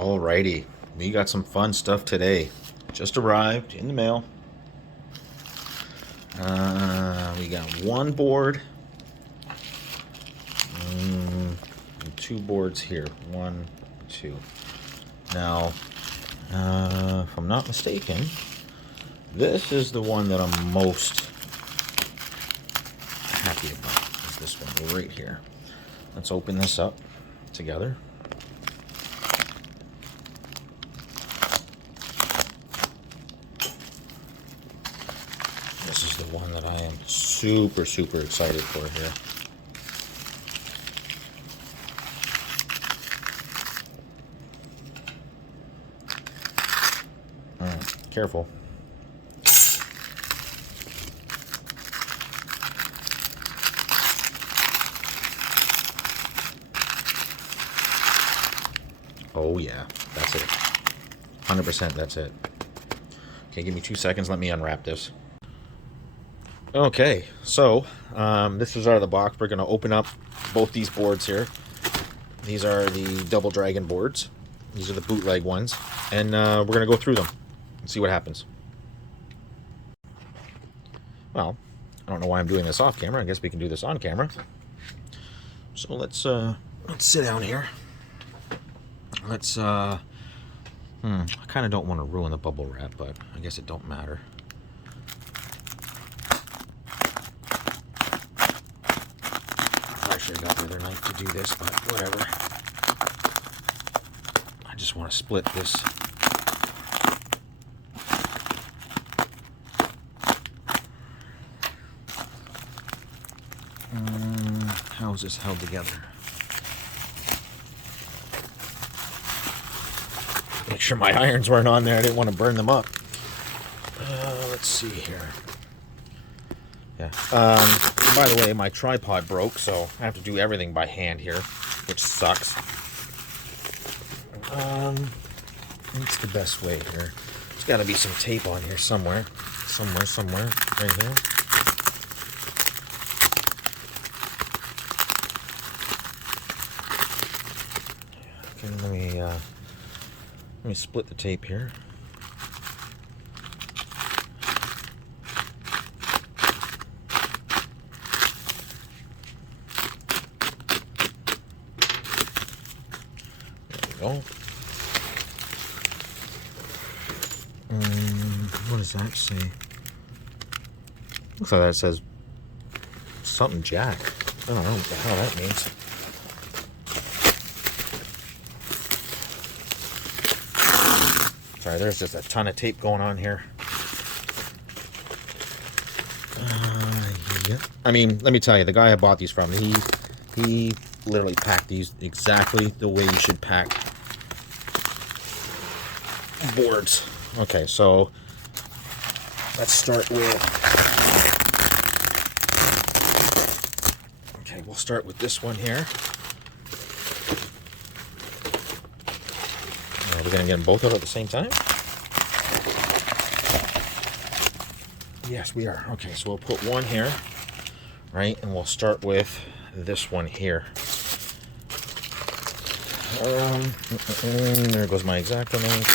Alrighty, we got some fun stuff today. Just arrived in the mail. We got one board and two boards here. One, two. Now, if I'm not mistaken, this is the one that I'm most happy about. Is this one right here. Let's open this up together. This is the one that I am super excited for here. Careful. Oh yeah, that's it. 100% that's it. Okay, give me 2 seconds. Let me unwrap this. Okay, so this is out of the box. We're going to open up both these boards here. These are the Double Dragon boards. These are the bootleg ones. And we're going to go through them and see what happens. Well, I don't know why I'm doing this off camera. I guess we can do this on camera. So let's sit down here. Let's I kind of don't want to ruin the bubble wrap, but I guess it don't matter. I should have got the other knife to do this, but whatever. I just want to split this. How is this held together? Make sure my irons weren't on there. I didn't want to burn them up. Let's see here. Yeah. By the way, my tripod broke, so I have to do everything by hand here, which sucks. What's the best way here? There's got to be some tape on here somewhere. Somewhere. Right here. Okay, let me split the tape here. There we go. What does that say? Looks like that says something Jack. I don't know what the hell that means. Sorry, there's just a ton of tape going on here. Yeah. I mean, let me tell you, the guy I bought these from, he literally packed these exactly the way you should pack boards. Okay, so let's start with. Okay, we'll start with this one here. We're going to get them both out at the same time? Yes, we are. Okay, so we'll put one here, right? And we'll start with this one here. There goes my X-Acto knife,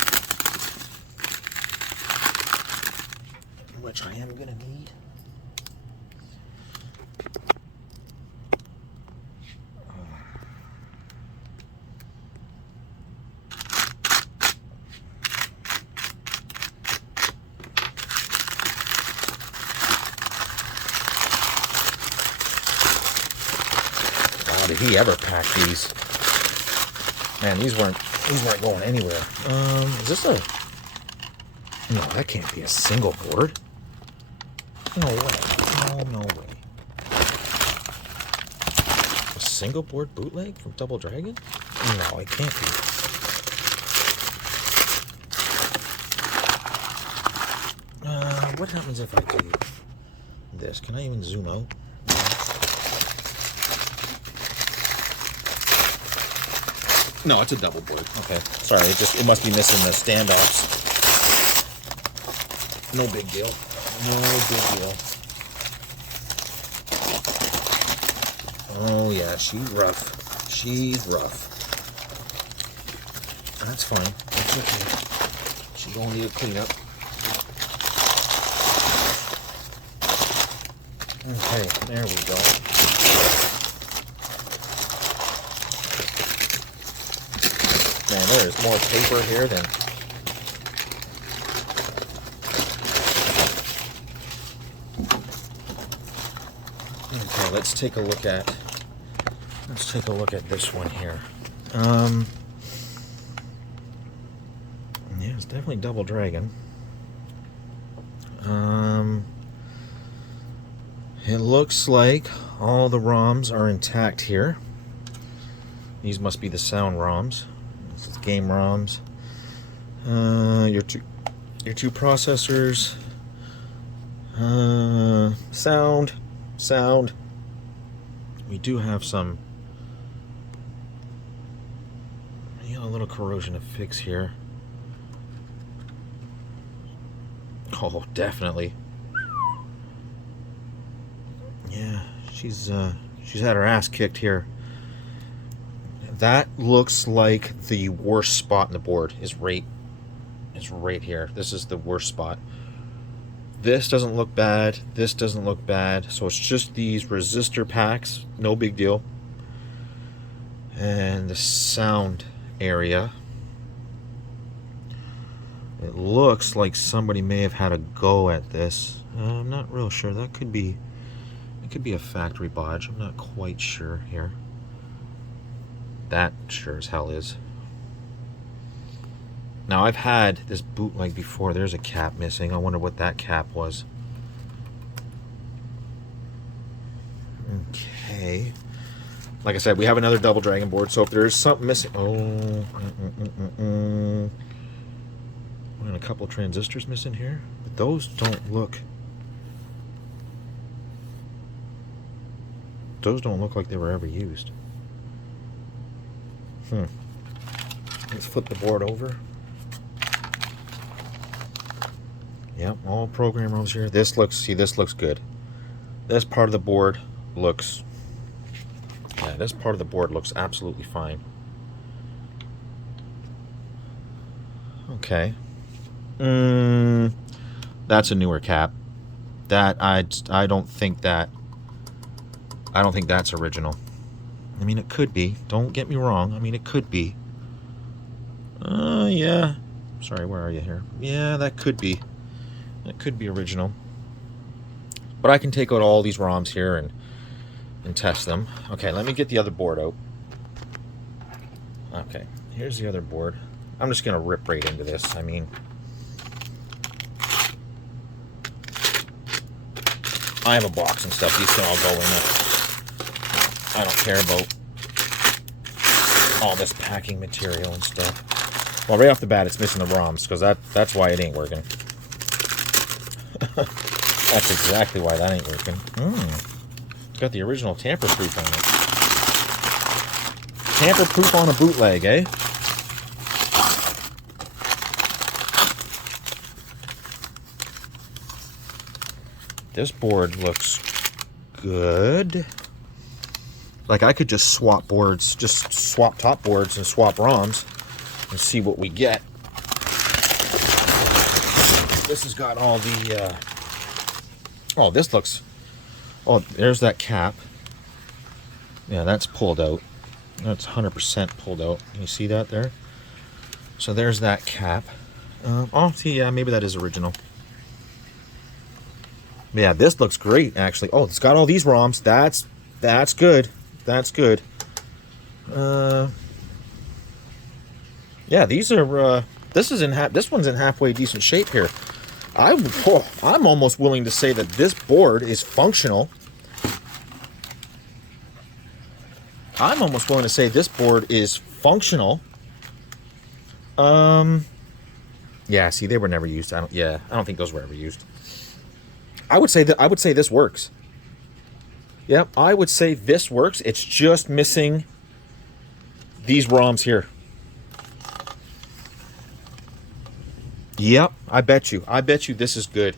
which I am going to need. Did he ever pack these? Man, these weren't going anywhere. Is this a? No, that can't be a single board. No way. No way. A single board bootleg from Double Dragon? No, it can't be. What happens if I do this? Can I even zoom out? No, it's a double board. Okay, sorry. It must be missing the standoffs. No big deal. No big deal. Oh yeah, she's rough. She's rough. That's fine. That's okay. She's going to need a cleanup. Okay, there we go. Man, there is more paper here than... Okay, let's take a look at this one here. Yeah, it's definitely Double Dragon. It looks like all the ROMs are intact here. These must be the sound ROMs. This is game ROMs. Your two processors. Sound. We do have some, a little corrosion to fix here. Oh, definitely. Yeah, she's had her ass kicked here. That looks like the worst spot in the board is right here. This is the worst spot. This doesn't look bad. This doesn't look bad. So it's just these resistor packs. No big deal. And the sound area. It looks like somebody may have had a go at this. I'm not real sure. That could be... It could be a factory bodge. I'm not quite sure here. That sure as hell is. Now, I've had this bootleg before. There's a cap missing. I wonder what that cap was. Okay. Like I said, we have another Double Dragon board, so if there's something missing... And a couple transistors missing here. But those don't look... Those don't look like they were ever used. Let's flip the board over. Yep, all program ROMs here. This looks good. This part of the board looks... Yeah, this part of the board looks absolutely fine. Okay. That's a newer cap. That I don't think that's original. I mean, it could be. Don't get me wrong. I mean, it could be. Yeah. Sorry, where are you here? Yeah, that could be. That could be original. But I can take out all these ROMs here and test them. Okay, let me get the other board out. Okay, here's the other board. I'm just going to rip right into this. I mean... I have a box and stuff. These can all go in there. I don't care about all this packing material and stuff. Well, right off the bat, it's missing the ROMs, because that's why it ain't working. That's exactly why that ain't working. It's got the original tamper-proof on it. Tamper-proof on a bootleg, eh? This board looks good. Like, I could just swap boards, just swap top boards and swap ROMs and see what we get. This has got all the, oh, this looks, oh, there's that cap. Yeah, that's pulled out. That's 100% pulled out. Can you see that there? So there's that cap. Oh, see, yeah, maybe that is original. Yeah, this looks great, actually. Oh, it's got all these ROMs. That's good. That's good. Yeah, these are. This one's in halfway decent shape here. I'm almost willing to say that this board is functional. I'm almost willing to say this board is functional. Yeah. See, they were never used. I don't think those were ever used. I would say this works. Yep, I would say this works. It's just missing these ROMs here. Yep, I bet you this is good.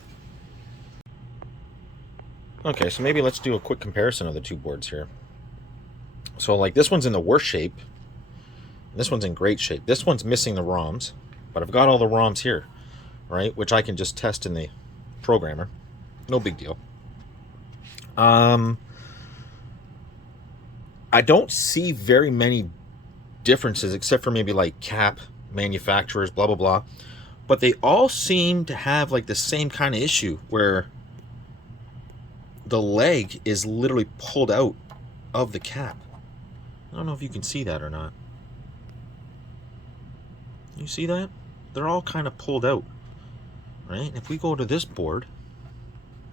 Okay, so maybe let's do a quick comparison of the two boards here. So, like, this one's in the worst shape. This one's in great shape. This one's missing the ROMs, but I've got all the ROMs here, right? Which I can just test in the programmer. No big deal. I don't see very many differences except for maybe like cap manufacturers, blah, blah, blah. But they all seem to have like the same kind of issue where the leg is literally pulled out of the cap. I don't know if you can see that or not. You see that? They're all kind of pulled out, right? If we go to this board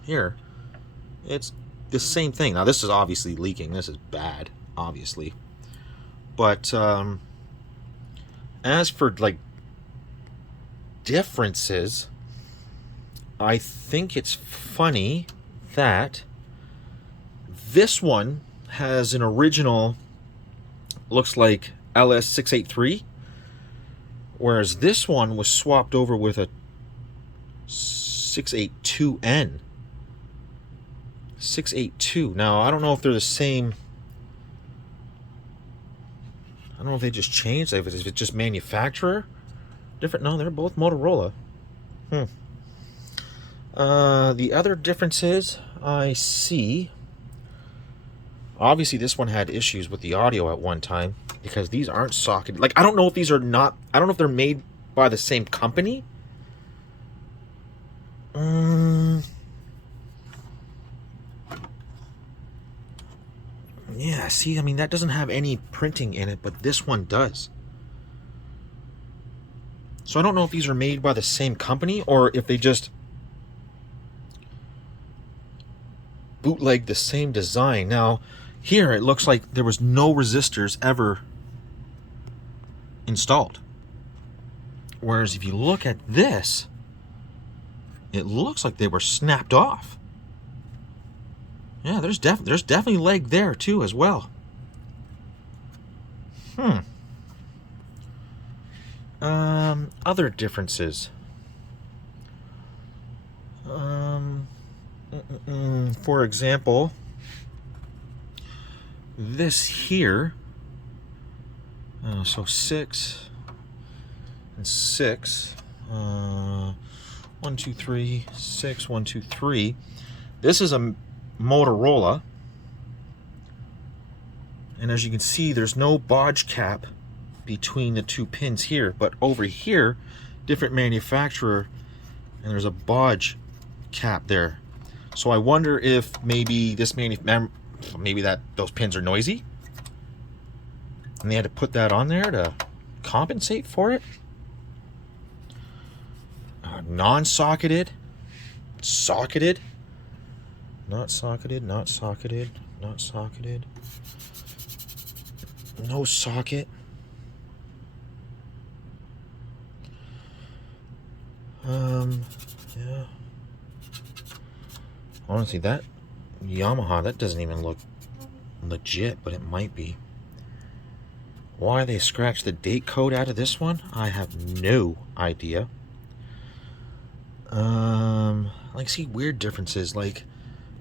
here, it's the same thing. Now this is obviously leaking. This is bad, obviously. But as for like differences, I think it's funny that this one has an original, looks like LS683, whereas this one was swapped over with a 682N. 682. Now, I don't know if they're the same. I don't know if they just changed. If it's just manufacturer different. No, they're both Motorola. The other differences I see. Obviously, this one had issues with the audio at one time because these aren't socketed. Like, I don't know if these are not. I don't know if they're made by the same company. Yeah, see, I mean, that doesn't have any printing in it, but this one does. So I don't know if these are made by the same company or if they just bootleg the same design. Now, here it looks like there was no resistors ever installed. Whereas if you look at this, it looks like they were snapped off. Yeah, there's definitely leg there too as well. Other differences. For example, this here. So 6 and 6. 1, 2, 3, 6, 1, 2, 3. This is a Motorola, and as you can see, there's no bodge cap between the two pins here, but over here, different manufacturer, and there's a bodge cap there. So I wonder if maybe this maybe that those pins are noisy, and they had to put that on there to compensate for it. Non-socketed, socketed. Not socketed, not socketed, not socketed. No socket. Yeah. Honestly, that Yamaha, that doesn't even look legit, but it might be. Why they scratched the date code out of this one, I have no idea. Like, see weird differences, like,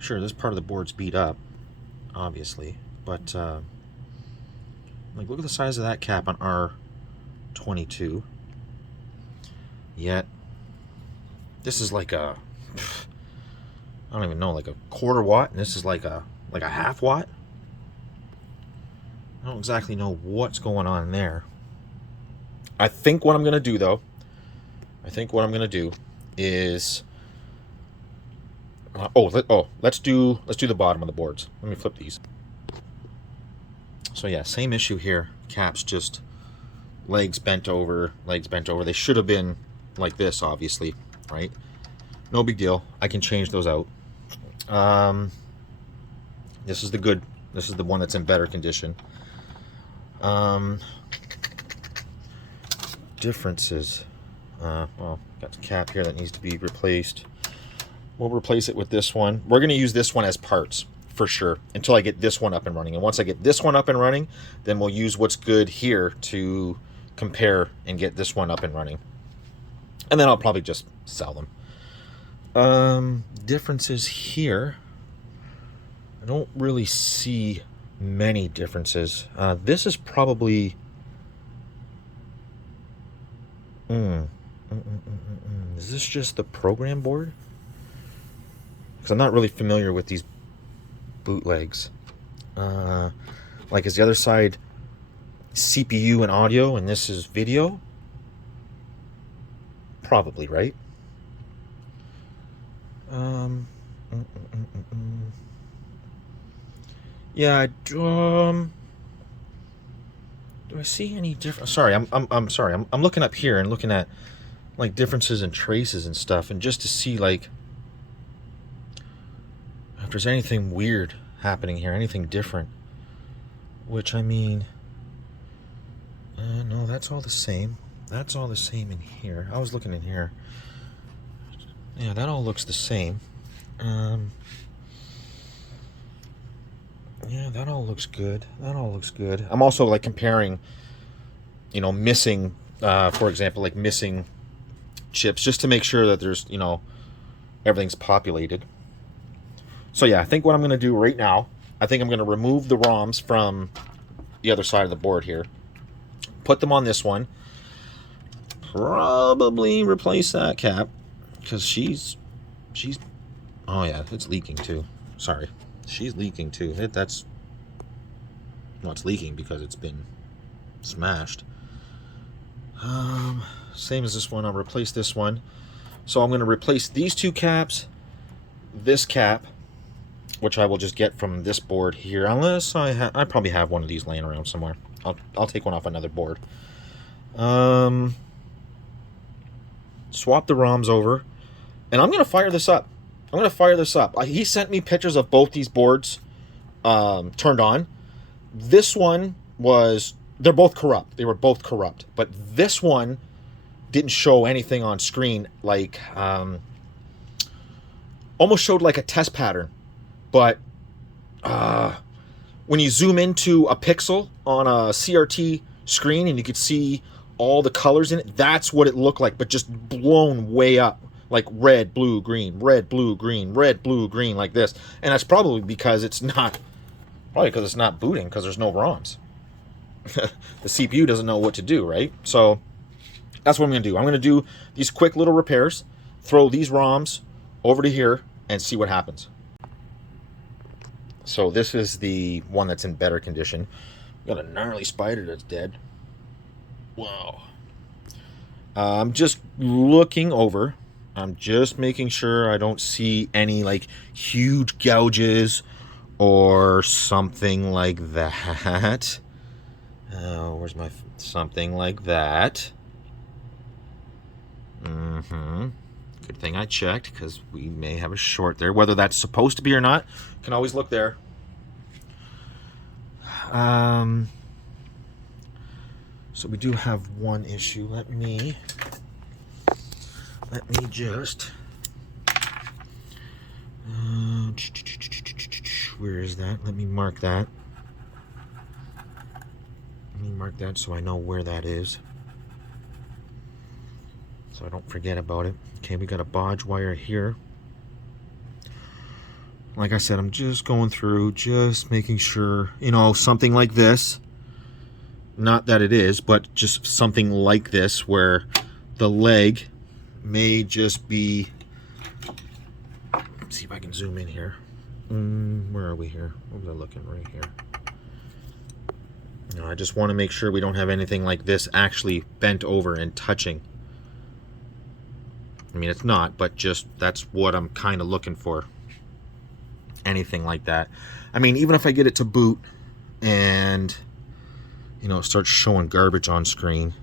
sure, this part of the board's beat up, obviously, but like, look at the size of that cap on R22. Yet this is like a, I don't even know, like a quarter watt, and this is like a half watt. I don't exactly know what's going on there. I think what I'm gonna do though, is let's do the bottom of the boards. Let me flip these. So yeah, same issue here. Caps just legs bent over. They should have been like this, obviously, right? No big deal. I can change those out. This is the one that's in better condition. Differences. Well, got the cap here that needs to be replaced. We'll replace it with this one. We're going to use this one as parts for sure until I get this one up and running. And once I get this one up and running, then we'll use what's good here to compare and get this one up and running. And then I'll probably just sell them. Differences here. I don't really see many differences. This is probably Is this just the program board? Because I'm not really familiar with these bootlegs. Like, is the other side CPU and audio and this is video? Probably, right? Yeah, do I see any different? Sorry, I'm sorry. I'm looking up here and looking at like differences and traces and stuff, and just to see like if there's anything weird happening here, anything different. Which I mean, no, that's all the same. That's all the same in here. I was looking in here. Yeah, that all looks the same. Yeah, that all looks good. That all looks good. I'm also like comparing, you know, missing, for example, like missing chips, just to make sure that there's, you know, everything's populated. So yeah, I think what I'm going to do right now, I think I'm going to remove the ROMs from the other side of the board here. Put them on this one. Probably replace that cap, because she's, oh yeah, it's leaking too. Sorry. She's leaking too. That's, well, it's leaking because it's been smashed. Same as this one. I'll replace this one. So I'm going to replace these two caps, this cap, which I will just get from this board here, unless I probably have one of these laying around somewhere. I'll take one off another board. Swap the ROMs over, and I'm going to fire this up. He sent me pictures of both these boards turned on. This one was, they're both corrupt. They were both corrupt. But this one didn't show anything on screen, like, almost showed like a test pattern. But when you zoom into a pixel on a CRT screen and you could see all the colors in it, that's what it looked like, but just blown way up. Like red, blue, green, red, blue, green, red, blue, green, like this. And that's probably because it's not booting, because there's no ROMs. The CPU doesn't know what to do, right? So that's what I'm going to do. I'm going to do these quick little repairs, throw these ROMs over to here, and see what happens. So this is the one that's in better condition. Got a gnarly spider that's dead. Wow. I'm just looking over. I'm just making sure I don't see any like huge gouges or something like that. Where's my something like that? Good thing I checked, because we may have a short there. Whether that's supposed to be or not, can always look there. So we do have one issue. Let me just where is that? Let me mark that. So I know where that is, so I don't forget about it. Okay, we got a bodge wire here. Like I said, I'm just going through, just making sure, you know, something like this, not that it is, but just something like this, where the leg may just be, let's see if I can zoom in here. Where are we here? What was I looking? Right here. No, I just want to make sure we don't have anything like this actually bent over and touching. I mean, it's not, but just that's what I'm kind of looking for. Anything like that. I mean, even if I get it to boot and, you know, it starts showing garbage on screen,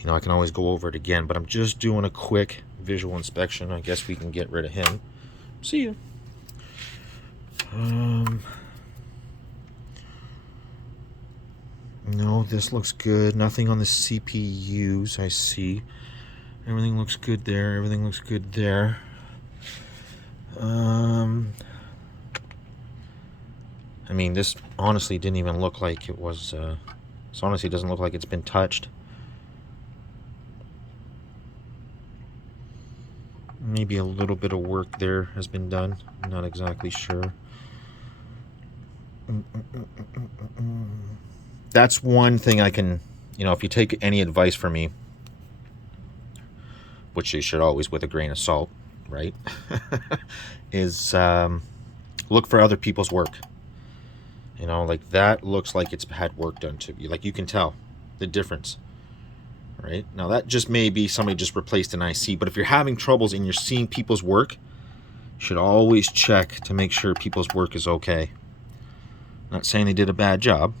you know, I can always go over it again. But I'm just doing a quick visual inspection. I guess we can get rid of him. See you. No, this looks good. Nothing on the CPUs, I see. Everything looks good there. Everything looks good there. I mean, this honestly didn't even look like it was, this honestly doesn't look like it's been touched. Maybe a little bit of work there has been done. I'm not exactly sure. That's one thing I can, you know, if you take any advice from me, which you should always with a grain of salt, right? Is look for other people's work. You know, like that looks like it's had work done to you. Like you can tell the difference, right? Now that just may be somebody just replaced an IC, but if you're having troubles and you're seeing people's work, you should always check to make sure people's work is okay. Not saying they did a bad job,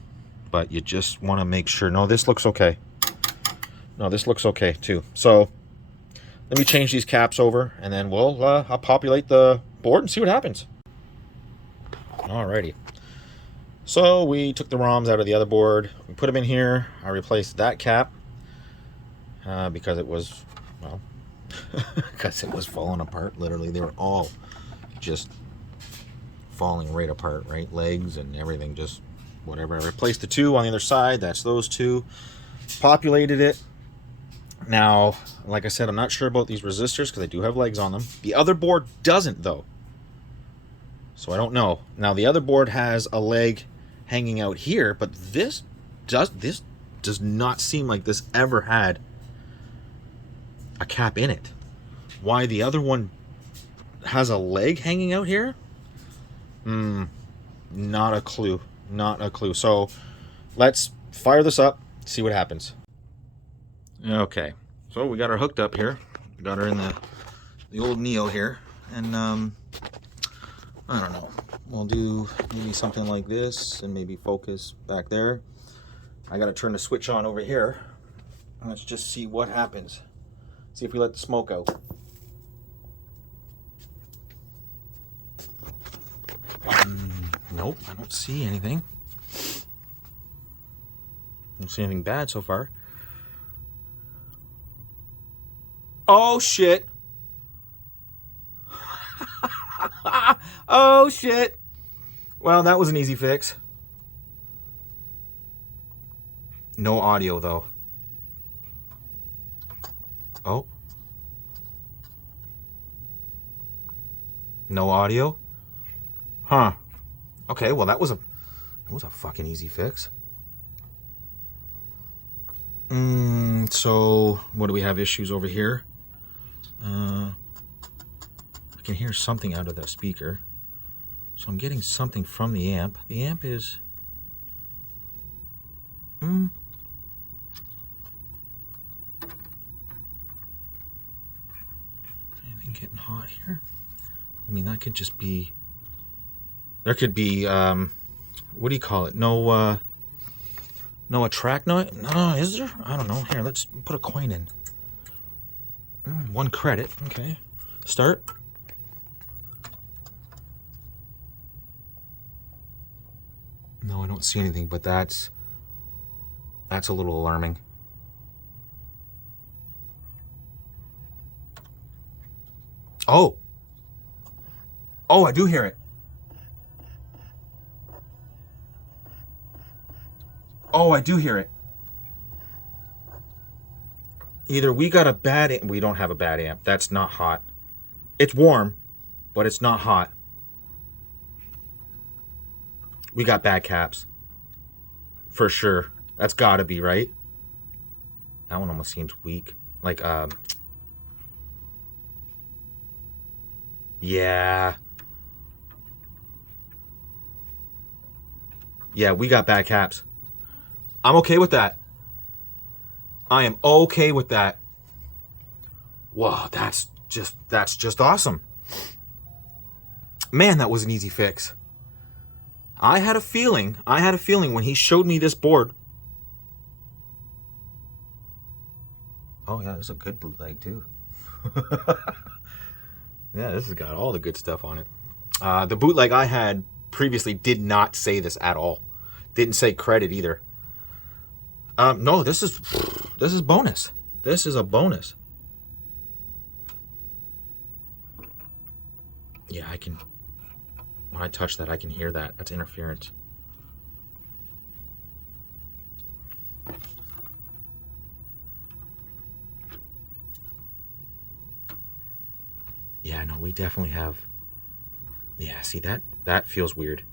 but you just want to make sure. No, this looks okay. No, this looks okay too. So let me change these caps over, and then I'll populate the board and see what happens. Alrighty. So we took the ROMs out of the other board, we put them in here. I replaced that cap because it was, well, because it was falling apart. Literally, they were all just falling right apart, right? Legs and everything, just whatever. I replaced the two on the other side. That's those two. Populated it. Now, like I said, I'm not sure about these resistors because they do have legs on them. The other board doesn't, though. So I don't know. Now, the other board has a leg hanging out here, but this does not seem like this ever had a cap in it. Why the other one has a leg hanging out here? Not a clue. Not a clue. So let's fire this up, see what happens. Okay, so we got her hooked up here. We got her in the old Neo here, and I don't know. We'll do maybe something like this and maybe focus back there. I gotta turn the switch on over here. Let's just see what happens. See if we let the smoke out. Nope, I don't see anything. I don't see anything bad so far. Oh shit. Oh shit. Well, that was an easy fix. No audio though. Oh. No audio? Huh. Okay, well that was a fucking easy fix. So what do we have issues over here? I can hear something out of the speaker. So I'm getting something from the amp. The amp is anything getting hot here? I mean, that could just be, there could be what do you call it? No attract noise? No, is there? I don't know. Here, let's put a coin in. 1 credit. Okay. Start. No, I don't see anything, but that's a little alarming. Oh, I do hear it. Oh, I do hear it. Either we got a bad amp. We don't have a bad amp. That's not hot. It's warm, but it's not hot. We got bad caps. For sure. That's gotta be, right? That one almost seems weak. Like, yeah. Yeah, we got bad caps. I'm okay with that. I am okay with that. Wow, that's just awesome. Man, that was an easy fix. I had a feeling when he showed me this board. Oh yeah, this is a good bootleg too. Yeah, this has got all the good stuff on it. The bootleg I had previously did not say this at all. Didn't say credit either. No, this is bonus. This is a bonus. Yeah, I can, when I touch that, I can hear that. That's interference. Yeah, no, we definitely have. Yeah, see, that feels weird.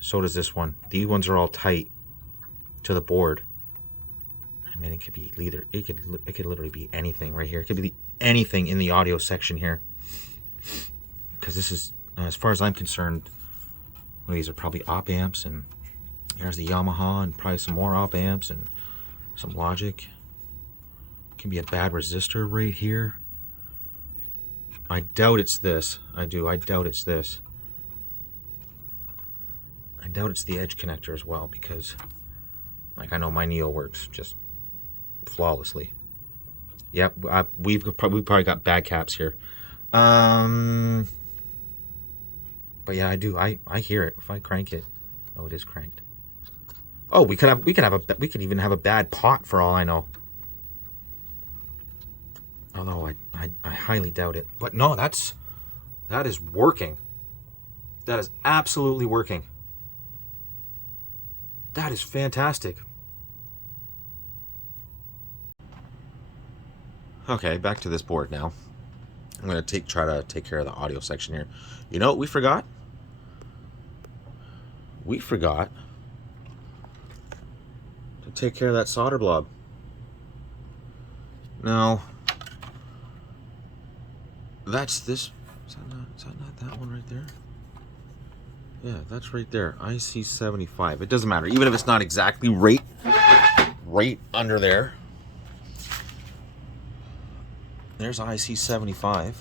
So does this one. These ones are all tight to the board. I mean, it could be either, it could literally be anything right here. It could be anything in the audio section here. Because this is, as far as I'm concerned, well, these are probably op amps, and there's the Yamaha, and probably some more op amps, and some Logic. Can be a bad resistor right here. I doubt it's this. I doubt it's this. I doubt it's the edge connector as well, because like I know my Neo works just flawlessly. Yep, we've probably got bad caps here. But yeah, I hear it if I crank it. Oh, it is cranked. Oh, we could even have a bad pot for all I know. Although I highly doubt it. But no, that is working. That is absolutely working. That is fantastic. Okay, back to this board now. I'm gonna try to take care of the audio section here. You know what we forgot? We forgot to take care of that solder blob. Now, that's this. Is that not that one right there? Yeah, that's right there. IC75. It doesn't matter, even if it's not exactly right under there. There's IC75.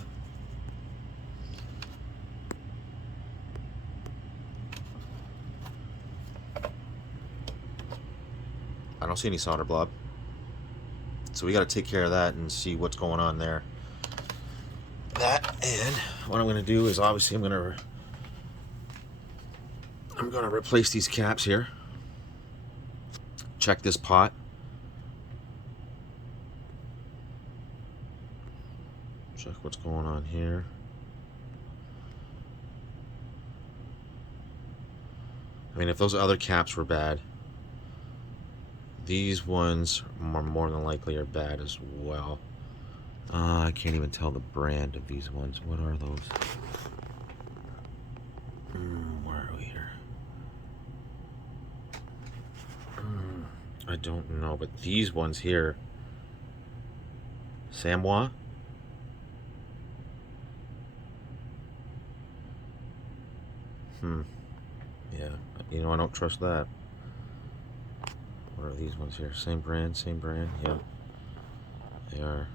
I don't see any solder blob. So we got to take care of that and see what's going on there. That, and what I'm going to do is obviously I'm going to replace these caps here. Check this pot. Check what's going on here. I mean, if those other caps were bad, these ones more than likely are bad as well. I can't even tell the brand of these ones. What are those? Where are we here? I don't know, but these ones here, Samwa. Yeah, you know, I don't trust that. What are these ones here? Same brand, same brand. Yeah, they are.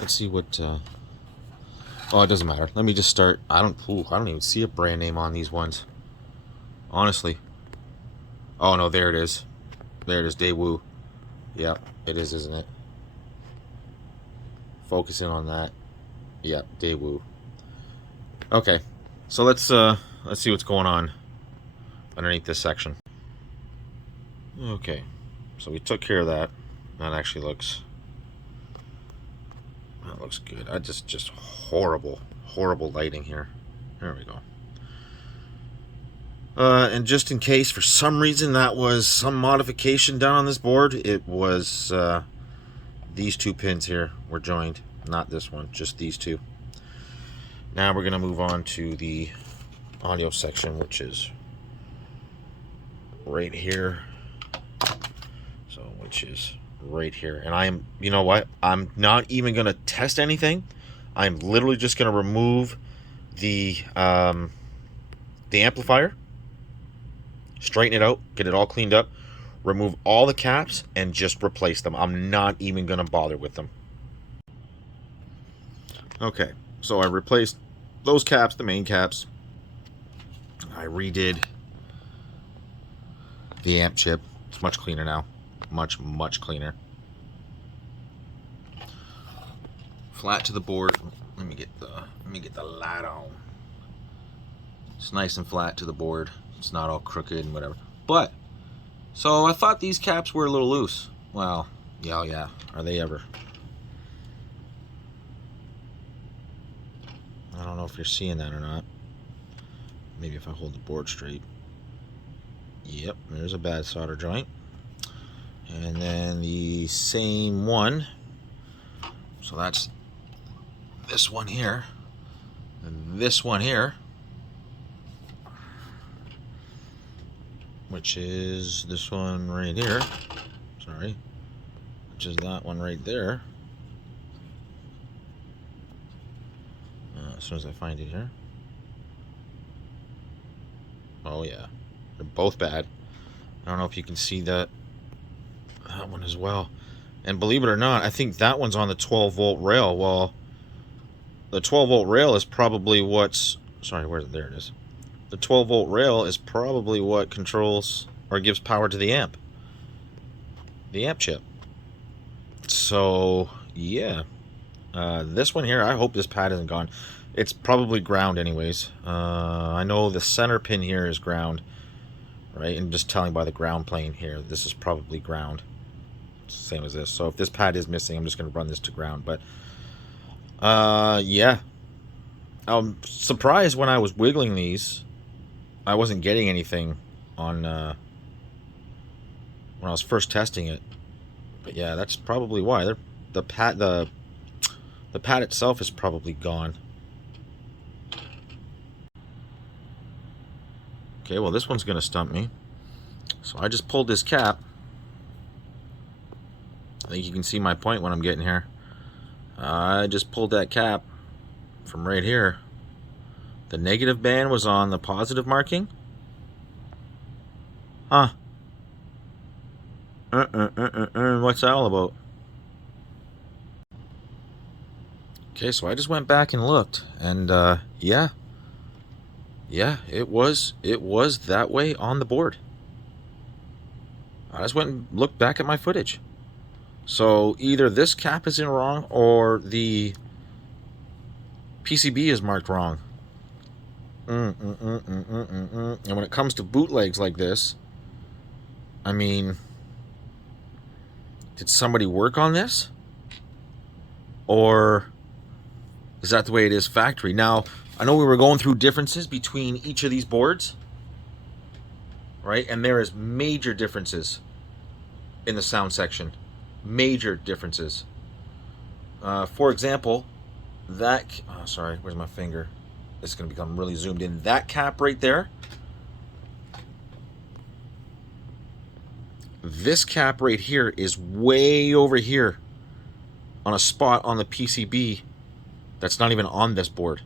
Let's see what. Oh, it doesn't matter. Let me just start. I don't even see a brand name on these ones. Honestly. Oh no, there it is. There it is, Daewoo. Yep, it is, isn't it? Focusing on that. Yep, Daewoo. Okay, so let's see what's going on underneath this section. Okay, so we took care of that. That actually looks good. I just horrible lighting here. There we go. And just in case for some reason that was some modification done on this board, it was these two pins here were joined, not this one, just these two. Now we're gonna move on to the audio section, which is right here. So, which is right here. And you know what? I'm not even gonna test anything. I'm literally just gonna remove the amplifier, straighten it out, get it all cleaned up, remove all the caps, and just replace them. I'm not even gonna bother with them. Okay, so I replaced those caps, the main caps. I redid the amp chip. It's much cleaner now. Much cleaner. Flat to the board. Let me get the light on. It's nice and flat to the board. It's not all crooked and whatever. But so I thought these caps were a little loose. Well, yeah. Are they ever? I don't know if you're seeing that or not. Maybe if I hold the board straight. Yep, there's a bad solder joint. And then the same one. So that's this one here. And this one here. Which is this one right here. Sorry. which is that one right there. As soon as I find it here. Oh yeah, they're both bad. I don't know if you can see that one as well. And believe it or not, I think that one's on the 12-volt rail. Well, the 12-volt rail is probably what's... Sorry, there it is. The 12-volt rail is probably what controls or gives power to the amp. The amp chip. So, yeah. This one here, I hope this pad isn't gone. It's probably ground anyways. I know the center pin here is ground. Right? And just telling by the ground plane here, this is probably ground. Same as this. So if this pad is missing, I'm just going to run this to ground. But, yeah. I'm surprised when I was wiggling these, I wasn't getting anything on, when I was first testing it. But yeah, that's probably why. The pad itself is probably gone. Okay, well this one's going to stump me. So I just pulled this cap. I think you can see my point when I'm getting here. I just pulled that cap from right here. The negative band was on the positive marking. Huh. What's that all about? Okay, so I just went back and looked, and yeah, it was that way on the board. I just went and looked back at my footage. So either this cap is in wrong or the PCB is marked wrong. And when it comes to bootlegs like this, I mean, did somebody work on this? Or is that the way it is factory? Now, I know we were going through differences between each of these boards, right? And there is major differences in the sound section. Major differences. For example, that... Oh, sorry, where's my finger? It's going to become really zoomed in. That cap right there. This cap right here is way over here on a spot on the PCB that's not even on this board.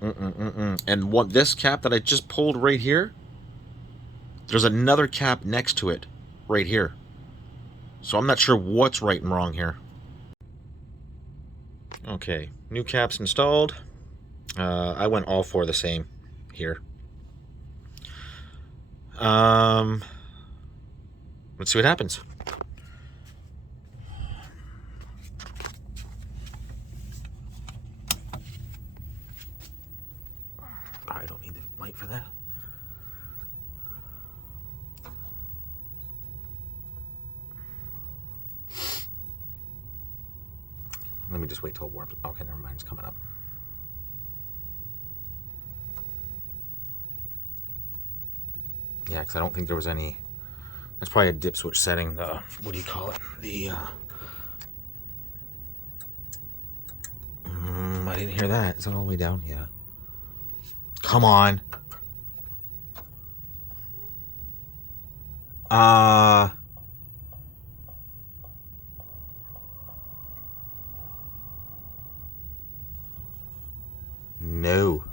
And what this cap that I just pulled right here, there's another cap next to it right here. So I'm not sure what's right and wrong here. Okay, new caps installed. I went all for the same here. Let's see what happens. I don't need the light for that. Let me just wait till it warms. Okay, never mind. It's coming up. Yeah, because I don't think there was any... That's probably a dip switch setting. The... What do you call it? The... I didn't hear that. Is that all the way down? Yeah. Come on. No.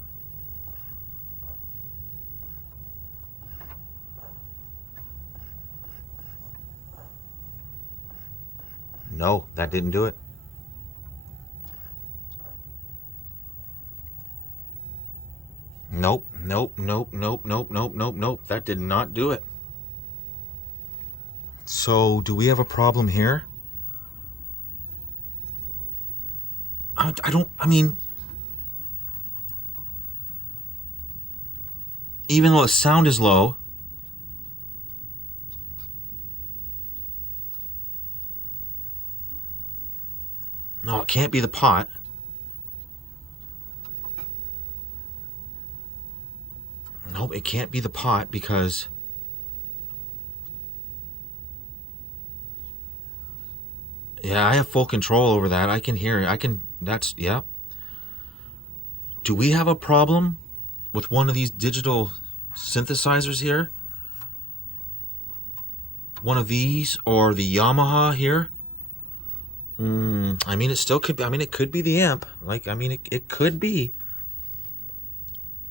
No, that didn't do it. Nope, nope, nope, nope, nope, nope, nope, nope. That did not do it. So, do we have a problem here? I mean, even though the sound is low, no, it can't be the pot. Nope, it can't be the pot because yeah, I have full control over that. I can hear it. That's, yeah. Do we have a problem with one of these digital synthesizers here? one of these or the Yamaha here. I mean, it still could be. I mean, it could be the amp. Like, I mean, it could be.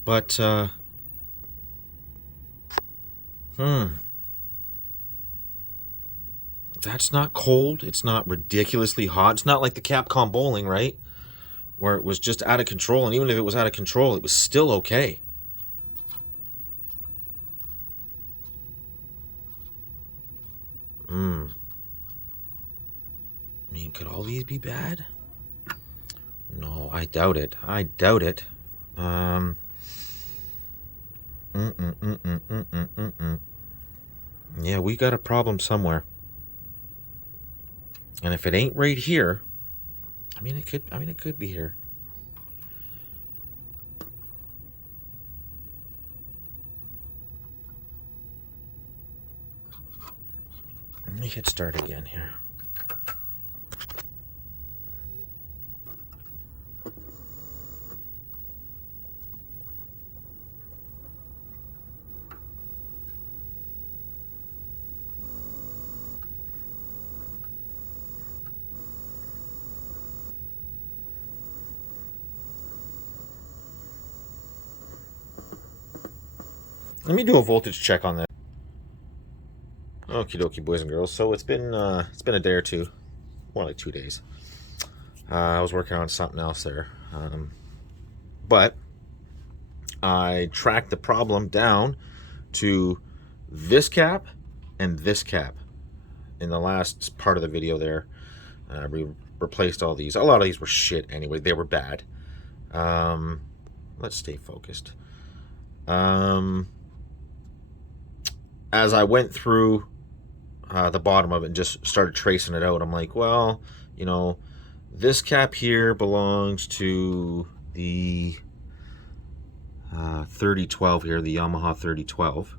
But, that's not cold. It's not ridiculously hot. It's not like the Capcom bowling, right? Where it was just out of control. And even if it was out of control, it was still okay. I mean, could all these be bad? No, I doubt it. I doubt it. Yeah, we got a problem somewhere. And if it ain't right here, I mean, it could be here. Let me hit start again here. Let me do a voltage check on that. Okie dokie, boys and girls. So it's been a day or two, more like 2 days. I was working on something else there, but I tracked the problem down to this cap and this cap. In the last part of the video there, we replaced all these. A lot of these were shit anyway. They were bad. Let's stay focused. As I went through the bottom of it and just started tracing it out, I'm like, well, you know, this cap here belongs to the 3012 here, the Yamaha 3012.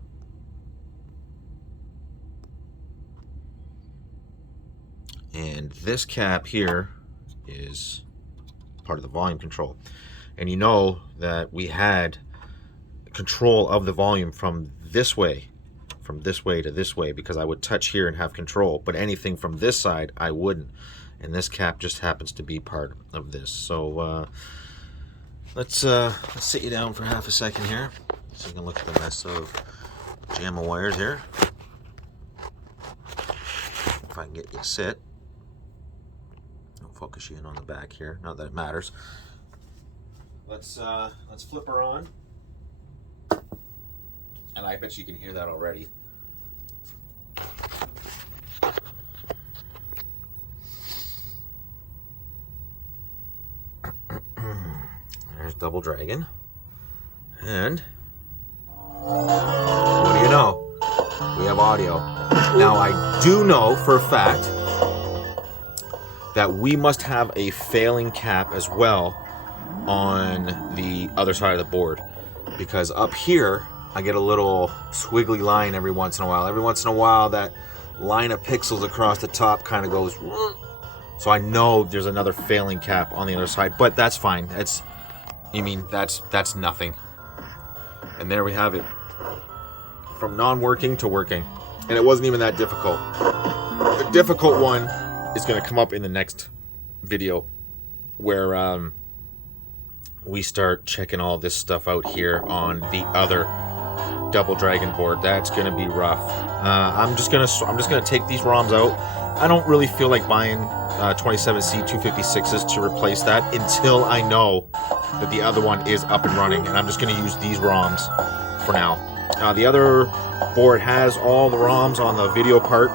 And this cap here is part of the volume control. And you know that we had control of the volume from this way to this way, because I would touch here and have control, but anything from this side I wouldn't, and this cap just happens to be part of this. So let's sit you down for half a second here so you can look at the mess of JAMMA wires here. If I can get you to sit. I'll focus you in on the back here, not that it matters. Let's flip her on, and I bet you can hear that already. There's Double Dragon. And what do you know? We have audio. Now, I do know for a fact that we must have a failing cap as well on the other side of the board, because up here I get a little squiggly line every once in a while. Every once in a while, that line of pixels across the top kind of goes. So I know there's another failing cap on the other side, but that's fine. That's nothing. And there we have it. From non-working to working. And it wasn't even that difficult. The difficult one is going to come up in the next video, where we start checking all this stuff out here on the other Double Dragon board. That's going to be rough. I'm just gonna take these ROMs out. I don't really feel like buying 27C 256s to replace that until I know that the other one is up and running, and I'm just going to use these ROMs for now. The other board has all the ROMs on the video part.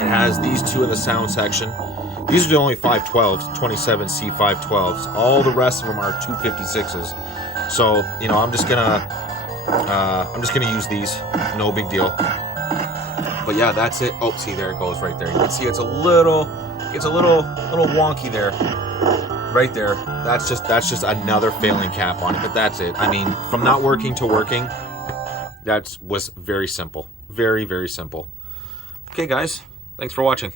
It has these two in the sound section. These are the only 512s, 27C 512s. All the rest of them are 256s. So, you know, I'm just gonna use these. No big deal. But yeah, that's it. Oh, see, there it goes right there. You can see it's a little wonky there. Right there. That's just another failing cap on it, but that's it. I mean, from not working to working, that was very simple. Very, very simple. Okay, guys. Thanks for watching.